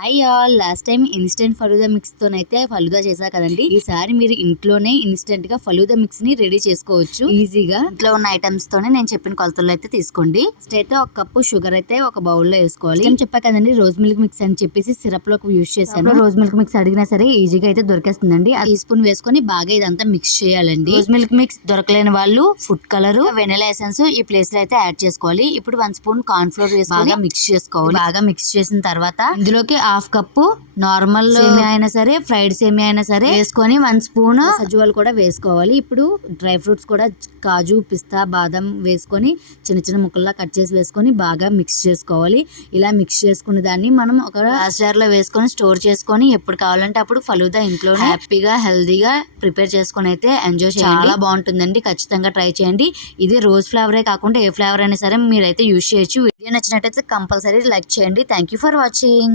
Hi all, last time instant falooda mix తోనైతే ఫలూదా చేశా కదండి. ఈసారి మీరు ఇంట్లోనే ఇన్స్టెంట్ గా ఫలూదా మిక్స్ ని రెడీ చేసుకోవచ్చు ఈజీగా. ఇంట్లో ఉన్న ఐటమ్స్ తోనే నేను చెప్పిన కొలతల్లో అయితే తీసుకోండి. ఫస్ట్ అయితే ఒక కప్పు షుగర్ అయితే ఒక బౌల్ లో వేసుకోవాలి. చెప్పా కదండి రోజ్ మిల్క్ మిక్స్ అని చెప్పేసి సిరప్ లోకి యూజ్ చేశాను. రోజ్ మిల్క్ మిక్స్ అడిగినా సరే ఈజీగా అయితే దొరికేస్తుందండి. టీ స్పూన్ వేసుకొని బాగా ఇదంతా మిక్స్ చేయాలండి. రోజ్ మిల్క్ మిక్స్ దొరకలేని వాళ్ళు ఫుడ్ కలర్, వెనిలా ఎసెన్స్ ఈ ప్లేస్ లో అయితే యాడ్ చేసుకోవాలి. ఇప్పుడు 1 స్పూన్ కార్న్ ఫ్లోర్ వేసి బాగా మిక్స్ చేసుకోవాలి. బాగా మిక్స్ చేసిన తర్వాత ఇందులోకి హాఫ్ కప్పు నార్మల్ సేమియా అయినా సరే, ఫ్రైడ్ సేమియా అయినా సరే వేసుకొని 1 స్పూన్ సజ్జువాలు కూడా వేసుకోవాలి. ఇప్పుడు డ్రై ఫ్రూట్స్ కూడా కాజు, పిస్తా, బాదం వేసుకొని చిన్న చిన్న ముక్కల్లా కట్ చేసి వేసుకొని బాగా మిక్స్ చేసుకోవాలి. ఇలా మిక్స్ చేసుకున్న దాన్ని మనం ఒక గ్లాస్ జార్ లో వేసుకొని స్టోర్ చేసుకొని ఎప్పుడు కావాలంటే అప్పుడు ఫలూదా ఇంట్లో హ్యాపీగా హెల్దీగా ప్రిపేర్ చేసుకొని అయితే ఎంజాయ్ చేయండి. చాలా బాగుంటుందండి, ఖచ్చితంగా ట్రై చేయండి. ఇది రోజ్ ఫ్లేవరే కాకుండా ఏ ఫ్లేవర్ అయినా సరే మీరైతే యూజ్ చేయొచ్చు. వీడియో నచ్చినట్టయితే కంపల్సరీ లైక్ చేయండి. Thank you for watching.